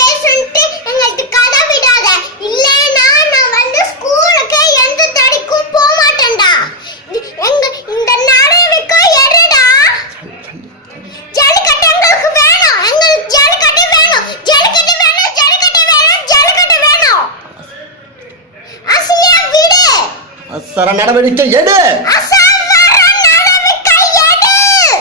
பேசுன்ட்டு எங்களுக்கு கதை விடாத. இல்லனா நான் வந்து ஸ்கூலுக்கு எந்த தடிக்கும் போக மாட்டேன்டா. எங்க இந்த நடவுக்கு எருடா. ஜல்லிக்கட்டு எங்களுக்கு வேணும். எங்களுக்கு ஜல்லிக்கட்டு வேணும். ஜல்லிக்கட்டு வேணும். ஜல்லிக்கட்டு வேணும். ஜல்லிக்கட்டு வேணும். அசியா விடு. அவசர நடவடிக்கை எடு.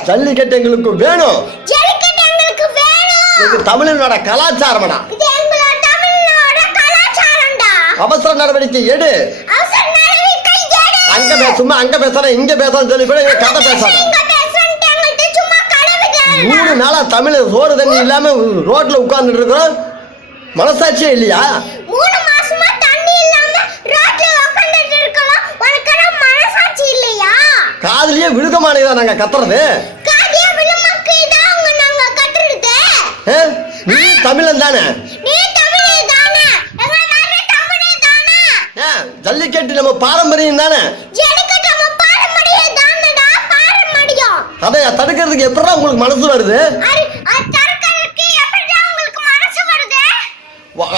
ஜல்லிக்கட்டு எங்களுக்கு வேணும். ஜல்லிக்கட்டு எங்களுக்கு வேணும். இது தமிழனோட கலாச்சாரம்டா. இது எங்களோட தமிழனோட கலாச்சாரம்டா. அவசர நடவடிக்கை எடு. அவசர நடவடிக்கை எடு. அங்க பேசுமா அங்க பேசுறேன் இங்க பேசுறேன்னு சொல்லி கூட இங்க கதை பேசாத. இங்க பேசுறேன்ட்டு எங்களுக்கு சும்மா கதை விடாத. 3 நாளா தமிழ் சோறு தண்ணி இல்லாம ரோட்ல உட்கார்ந்துட்டு இருக்கோம். மனசாட்சியே இல்லையா? 3 மாசமா தண்ணி இல்லாம ரோட்ல உட்கார்ந்துட்டு இருக்கோம். உனக்கு மனசாட்சி இல்லையா? காதுலயே விழுக மாட்டேங்குதா நாங்க கத்துறது? காதியா விழுமக்கு தான் உங்க நாங்க கத்துறது. நீ தமிழன் தானே? நீ தமிழே தானே? எங்க நானே தமிழே தானே? ஜல்லிக்கட்டு நம்ம பாரம்பரியம் தானே? ஜல்லிக்கட்டு நம்ம பாரம்பரியம் தானடா. பாரம்பரியம். அதை தடுக்கிறதுக்கு எப்படிடா உங்களுக்கு மனசு வருது? அது தடுக்கிறதுக்கு எப்படிடா உங்களுக்கு மனசு வருது?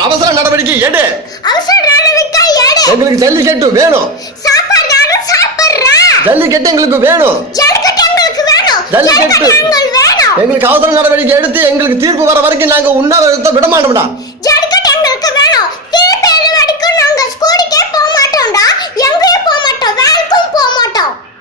அவசர நடவடிக்கை எடு. அவசர நடவடிக்கை எடு. எங்களுக்கு ஜல்லிக்கட்டு வேணும். சாப்பாடு சாப்பிடுறேன். ஜல்லிக்கட்டு எங்களுக்கு வேணும். ஜல்லிக்கட்டு எங்களுக்கு வேணும். ஜல்லிக்கட்டு எங்களுக்கு வேணும். எங்களுக்கு அவசர நடவடிக்கை எடுத்து எங்களுக்கு தீர்ப்பு வர வரைக்கும் நாங்க உண்ணாவிரதத்தை விட மாட்டோம்டா.